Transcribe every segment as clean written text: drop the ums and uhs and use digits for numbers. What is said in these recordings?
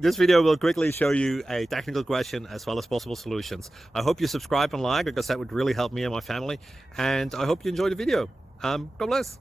This video will quickly show you a technical question as well as possible solutions. I hope you subscribe and like, because that would really help me and my family. And I hope you enjoy the video. God bless.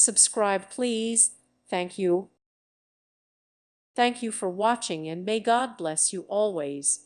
Subscribe, please. Thank you. Thank you for watching, and may God bless you always.